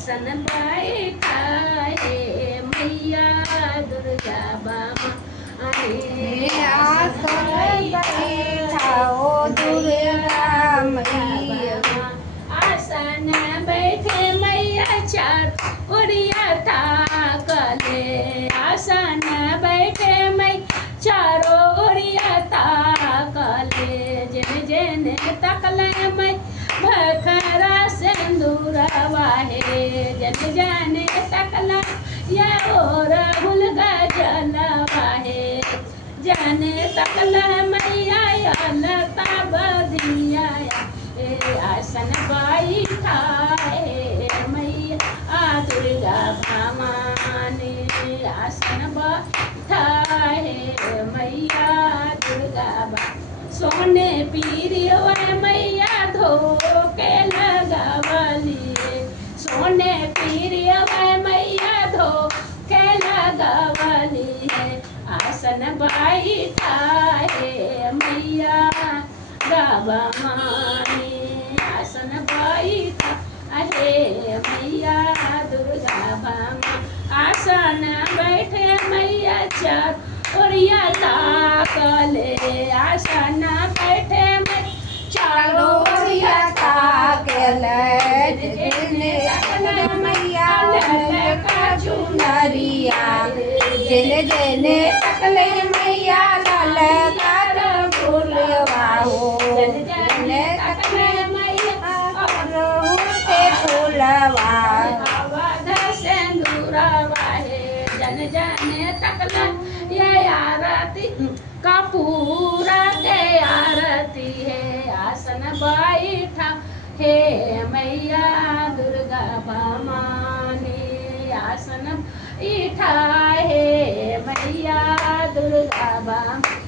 आसन बैठा है मैया दुर्गा बामा आसन बैठाओ दुर्गा मैया। आसन बैठे मैया चार उड़िया ताकले। आसन बैठे मैं चारों उड़िया ताकले। जिन जिन तकले मैं भखरा सिंदूरवा है। जन जन तकला या और हुलगा जलवा है। जन तकला मैया लता बदिया आसन बैठा है मैया दुर्गा भवानी। आसन बैठा है मैया दुर्गा भवानी। सोने पीरियो मैया धो के लगावली। सोने पीरियो मैया धो के लगावली है। आसन बैठा है मैया भवानी। आसन बैठा है मैया दुर्गा भवानी। आसन बैठे मैया चार ओरिया ताकले। आसन बैठे मैं चारों ओरिया ताकले। मैया का चुनरिया जिन जिन तकले मैया लाल का फूलवा हो। जिन तकले मैया के फूलवा सिंदूरवा है। जन जन तकला ये आरती कपूरा के आरती है। आसन बैठा है मैया दुर्गा भवानी। आसन बैठा है मैया दुर्गा भवानी।